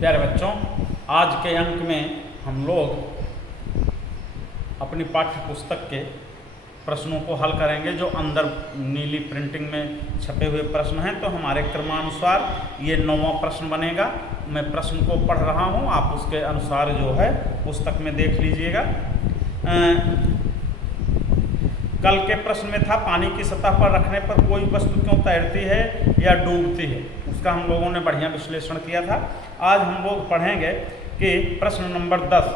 प्यारे बच्चों, आज के अंक में हम लोग अपनी पाठ्य पुस्तक के प्रश्नों को हल करेंगे जो अंदर नीली प्रिंटिंग में छपे हुए प्रश्न हैं। तो हमारे क्रमानुसार ये 9वां प्रश्न बनेगा। मैं प्रश्न को पढ़ रहा हूँ, आप उसके अनुसार जो है पुस्तक में देख लीजिएगा। कल के प्रश्न में था पानी की सतह पर रखने पर कोई वस्तु क्यों तैरती है या डूबती है, उसका हम लोगों ने बढ़िया विश्लेषण किया था। आज हम लोग पढ़ेंगे कि प्रश्न नंबर 10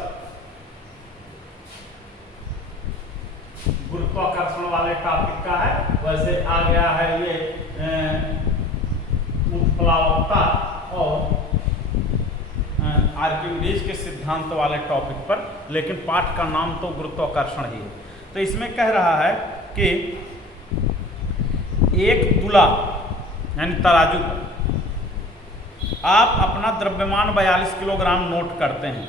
गुरुत्वाकर्षण वाले टॉपिक का है। वैसे आ गया है ये उत्प्लावकता और आर्किमिडीज के सिद्धांत वाले टॉपिक पर, लेकिन पाठ का नाम तो गुरुत्वाकर्षण ही है। तो इसमें कह रहा है कि एक तुला यानी तराजू पर आप अपना द्रव्यमान 42 किलोग्राम नोट करते हैं।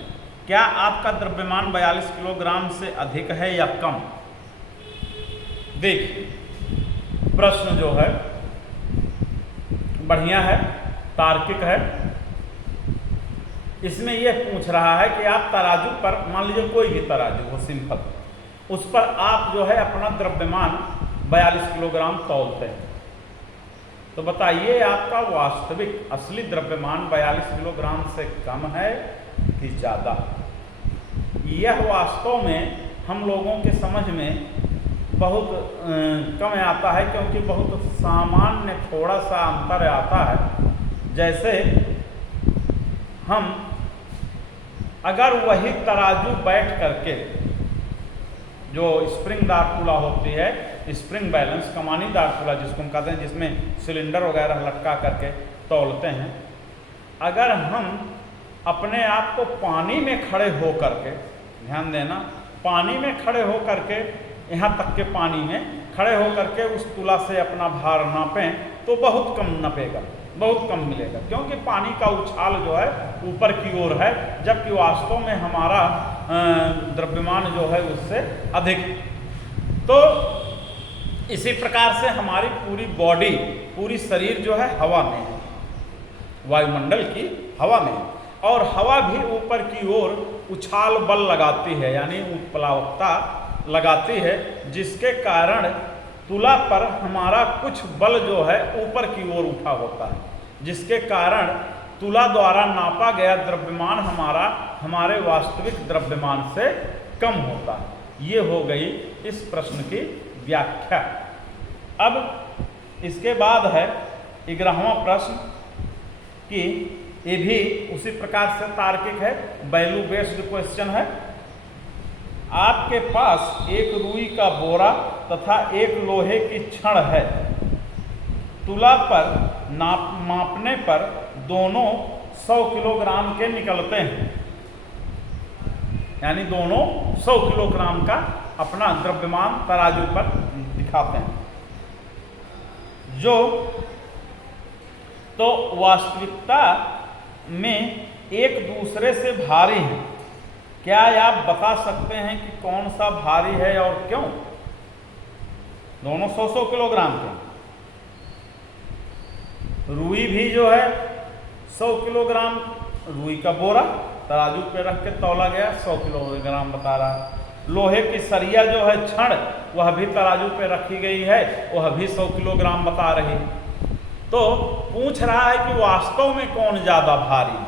क्या आपका द्रव्यमान 42 किलोग्राम से अधिक है या कम? देखिए, प्रश्न जो है बढ़िया है, तार्किक है। इसमें यह पूछ रहा है कि आप तराजू पर, मान लीजिए कोई भी तराजू हो सिंपल, उस पर आप जो है अपना द्रव्यमान 42 किलोग्राम तौलते हैं। तो बताइए आपका वास्तविक असली द्रव्यमान 42 किलोग्राम से कम है कि ज़्यादा? यह वास्तव में हम लोगों के समझ में बहुत कम आता है, क्योंकि बहुत सामान्य थोड़ा सा अंतर आता है। जैसे हम अगर वही तराजू बैठ करके, जो स्प्रिंगदार तुला होती है, स्प्रिंग बैलेंस कमानीदार तुला जिसको हम कहते हैं, जिसमें सिलेंडर वगैरह लटका करके तौलते हैं, अगर हम अपने आप को पानी में खड़े हो करके, ध्यान देना, पानी में खड़े हो करके, यहाँ तक के पानी में खड़े हो करके उस तुला से अपना भार नापें तो बहुत कम नपेगा, बहुत कम मिलेगा, क्योंकि पानी का उछाल जो है ऊपर की ओर है, जबकि वास्तव में हमारा द्रव्यमान जो है उससे अधिक। तो इसी प्रकार से हमारी पूरी बॉडी, पूरी शरीर जो है हवा में है, वायुमंडल की हवा में, और हवा भी ऊपर की ओर उछाल बल लगाती है, यानी उत्प्लावकता लगाती है, जिसके कारण तुला पर हमारा कुछ बल जो है ऊपर की ओर उठा होता है, जिसके कारण तुला द्वारा नापा गया द्रव्यमान हमारा हमारे वास्तविक द्रव्यमान से कम होता है। ये हो गई इस प्रश्न की व्याख्या। अब इसके बाद है 11वां प्रश्न कि ये भी उसी प्रकार से तार्किक है, वैल्यू बेस्ड क्वेश्चन है। आपके पास एक रुई का बोरा तथा एक लोहे की छड़ है। तुला पर मापने पर दोनों 100 किलोग्राम के निकलते हैं, यानी दोनों 100 किलोग्राम का अपना द्रव्यमान तराजू पर दिखाते हैं। जो तो वास्तविकता में एक दूसरे से भारी हैं। क्या आप बता सकते हैं कि कौन सा भारी है और क्यों? दोनों 100-100 किलोग्राम के। रुई भी जो है 100 किलोग्राम, रुई का बोरा तराजू पे रख के तौला गया, 100 किलोग्राम बता रहा है। लोहे की सरिया जो है छड़, वह भी तराजू पे रखी गई है, वह भी 100 किलोग्राम बता रही है। तो पूछ रहा है कि वास्तव में कौन ज़्यादा भारी है।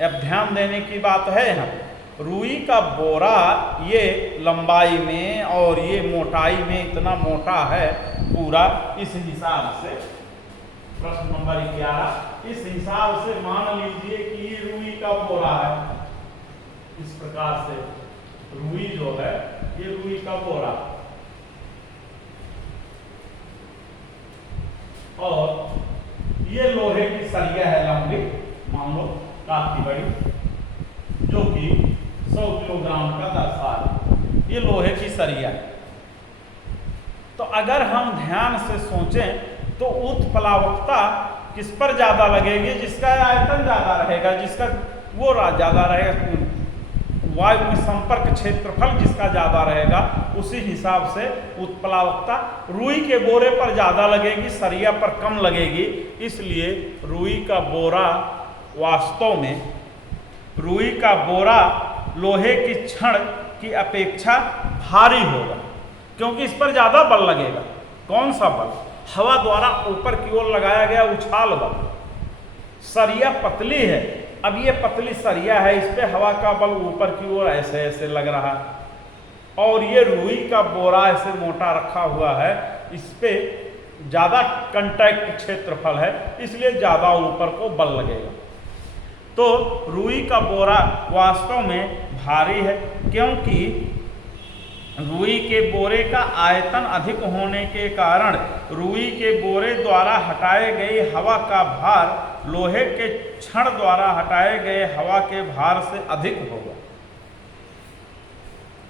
अब ध्यान देने की बात है यहाँ, रुई का बोरा ये लंबाई में और ये मोटाई में इतना मोटा है पूरा, इस हिसाब से प्रश्न नंबर 11, इस हिसाब से मान लीजिए कि ये रुई का बोरा है। इस प्रकार से रुई जो है ये रुई का बोरा, और ये लोहे की सरिया है लंबी, मान लो काफी बड़ी, जो कि 100 किलोग्राम का दर्शा है। ये लोहे की सरिया है। तो अगर हम ध्यान से सोचें तो उत्प्लावकता किस पर ज़्यादा लगेगी? जिसका आयतन ज़्यादा रहेगा, जिसका वो ज़्यादा रहेगा, वायु में संपर्क क्षेत्रफल जिसका ज़्यादा रहेगा, उसी हिसाब से उत्प्लावकता रुई के बोरे पर ज़्यादा लगेगी, सरिया पर कम लगेगी। इसलिए रुई का बोरा वास्तव में रुई का बोरा लोहे की छड़ की अपेक्षा भारी होगा, क्योंकि इस पर ज़्यादा बल लगेगा। कौन सा बल? हवा द्वारा ऊपर की ओर लगाया गया उछाल बल। सरिया पतली है, अब ये पतली सरिया है, इस पे हवा का बल ऊपर की ओर ऐसे ऐसे लग रहा है, और ये रुई का बोरा ऐसे मोटा रखा हुआ है, इस पे ज़्यादा कंटैक्ट क्षेत्रफल है, इसलिए ज़्यादा ऊपर को बल लगेगा। तो रुई का बोरा वास्तव में भारी है, क्योंकि रुई के बोरे का आयतन अधिक होने के कारण रुई के बोरे द्वारा हटाए गई हवा का भार लोहे के छड़ द्वारा हटाए गए हवा के भार से अधिक होगा।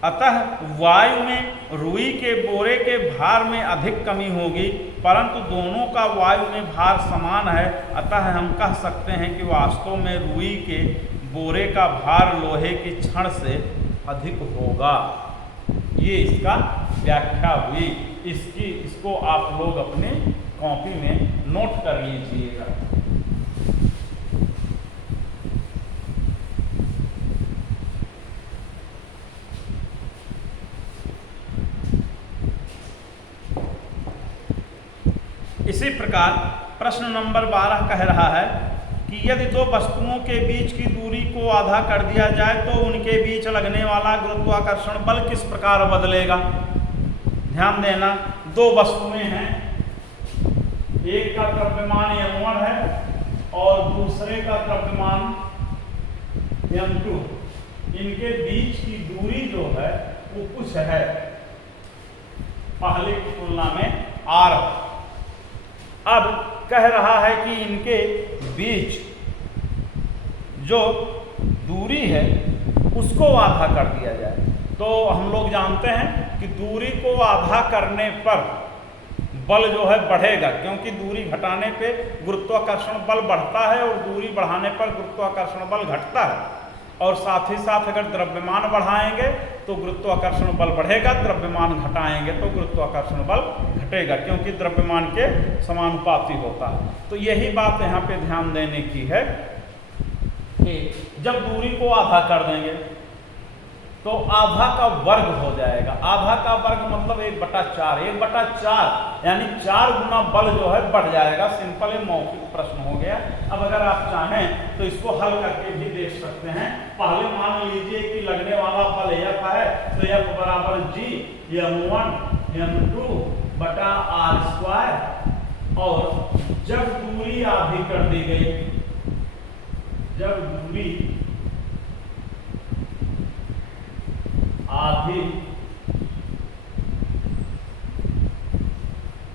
अतः वायु में रुई के बोरे के भार में अधिक कमी होगी, परंतु दोनों का वायु में भार समान है। अतः हम कह सकते हैं कि वास्तव में रुई के बोरे का भार लोहे की छड़ से अधिक होगा। ये इसका व्याख्या हुई। इसको आप लोग अपने कॉपी में नोट कर लीजिएगा। इसी प्रकार प्रश्न नंबर 12 कह रहा है कि यदि दो वस्तुओं के बीच की दूरी को आधा कर दिया जाए तो उनके बीच लगने वाला गुरुत्वाकर्षण बल किस प्रकार बदलेगा। ध्यान देना, दो वस्तुएं हैं, एक का द्रव्यमान m1 है और दूसरे का द्रव्यमान m2। इनके बीच की दूरी जो है वो कुछ है, पहले की तुलना में r। अब कह रहा है कि इनके बीच जो दूरी है उसको आधा कर दिया जाए। तो हम लोग जानते हैं कि दूरी को आधा करने पर बल जो है बढ़ेगा, क्योंकि दूरी घटाने पे गुरुत्वाकर्षण बल बढ़ता है और दूरी बढ़ाने पर गुरुत्वाकर्षण बल घटता है। और साथ ही साथ अगर द्रव्यमान बढ़ाएंगे तो गुरुत्वाकर्षण बल बढ़ेगा, द्रव्यमान घटाएंगे तो गुरुत्वाकर्षण बल घटेगा, क्योंकि द्रव्यमान के समानुपाती होता है। तो यही बात यहाँ पे ध्यान देने की है कि जब दूरी को आधा कर देंगे तो आधा का वर्ग हो जाएगा। आधा का वर्ग मतलब 1/4। 1/4 यानी 4 गुना बल जो है बढ़ जाएगा। सिंपल मौखिक प्रश्न हो गया। अब अगर आप चाहें तो इसको हल करके भी देख सकते हैं। पहले मान लीजिए कि लगने वाला बल F है, तो F बराबर G m1 m2 बटा r²। और जब दूरी आधी कर दी गई, जब दूरी आधी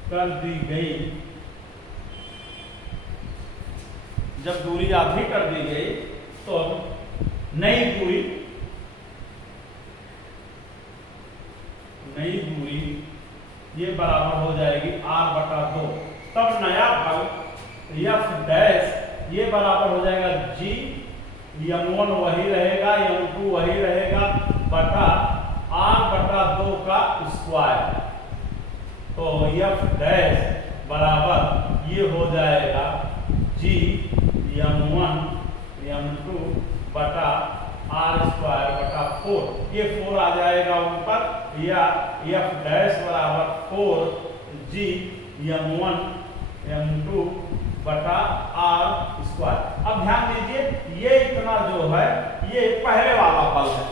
कर दी गई, जब दूरी आधी कर दी गई तो नई दूरी ये बराबर हो जाएगी r/2। तब नया बल F' ये बराबर हो जाएगा G, m1 वही रहेगा, m2 वही रहेगा, बटा r/2 का स्क्वायर। तो F' बराबर ये हो जाएगा G m1 m2 बटा r²/4। ये 4 आ जाएगा ऊपर, या F' बराबर 4G m1 m2 बटा r²। अब ध्यान दीजिए, ये इतना जो है ये पहले वाला बल है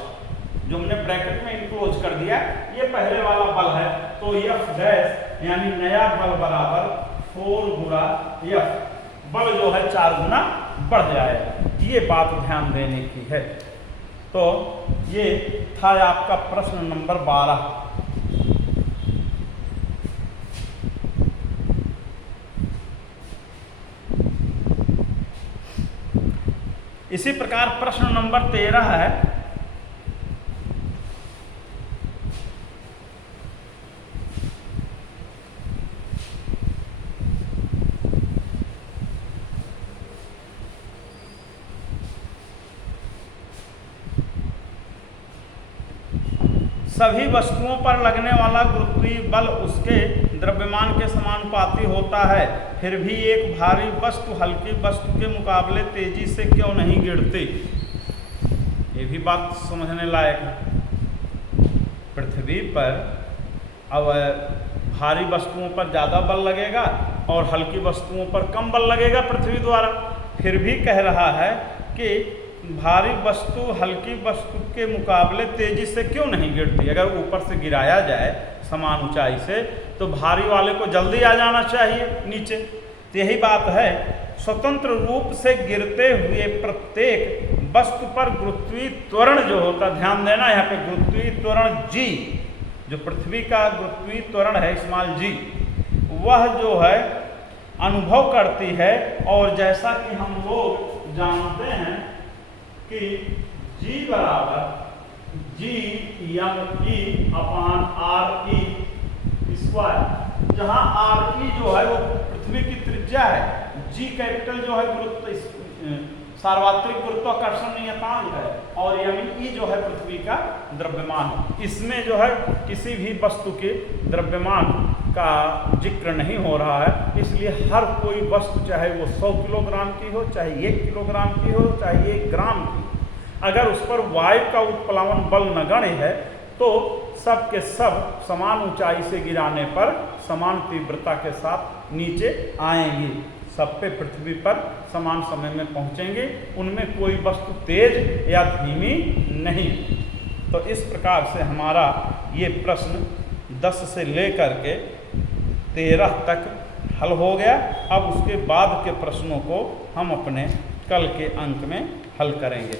जो हमने ब्रैकेट में इंक्लोज कर दिया, ये पहले वाला बल है। तो F' यानी नया बल बराबर 4 गुना F, बल जो है 4 गुना बढ़ जाएगा। ये बात ध्यान देने की है। तो ये था आपका प्रश्न नंबर 12। इसी प्रकार प्रश्न नंबर 13 है। सभी वस्तुओं पर लगने वाला गुरुत्वीय बल उसके द्रव्यमान के समानुपाती होता है, फिर भी एक भारी वस्तु हल्की वस्तु के मुकाबले तेजी से क्यों नहीं गिरती? ये भी बात समझने लायक है। पृथ्वी पर अब भारी वस्तुओं पर ज़्यादा बल लगेगा और हल्की वस्तुओं पर कम बल लगेगा पृथ्वी द्वारा, फिर भी कह रहा है कि भारी वस्तु हल्की वस्तु के मुकाबले तेजी से क्यों नहीं गिरती? अगर ऊपर से गिराया जाए समान ऊंचाई से तो भारी वाले को जल्दी आ जाना चाहिए नीचे। तो यही बात है, स्वतंत्र रूप से गिरते हुए प्रत्येक वस्तु पर गुरुत्वीय त्वरण जो होता, ध्यान देना यहाँ पे, गुरुत्वीय त्वरण जी, जो पृथ्वी का गुरुत्वीय त्वरण है स्मॉल जी, वह जो है अनुभव करती है। और जैसा कि हम लोग जानते हैं कि G बराबर G/RE स्क्वायर, जहाँ RE जो है वो पृथ्वी की त्रिज्या है, G कैपिटल जो है गुरुत्व सार्वत्रिक गुरुत्वाकर्षण नियतांक है, और E जो है पृथ्वी का द्रव्यमान। इसमें जो है किसी भी वस्तु के द्रव्यमान का जिक्र नहीं हो रहा है, इसलिए हर कोई वस्तु चाहे वो 100 किलोग्राम की हो, चाहे 1 किलोग्राम की हो, चाहे 1 ग्राम की, अगर उस पर वायु का उत्प्लावन बल नगण्य है तो सब के सब समान ऊंचाई से गिराने पर समान तीव्रता के साथ नीचे आएंगी, सब पे पृथ्वी पर समान समय में पहुंचेंगे, उनमें कोई वस्तु तेज या धीमी नहीं। तो इस प्रकार से हमारा ये प्रश्न 10 से लेकर के 13 तक हल हो गया। अब उसके बाद के प्रश्नों को हम अपने कल के अंक में हल करेंगे।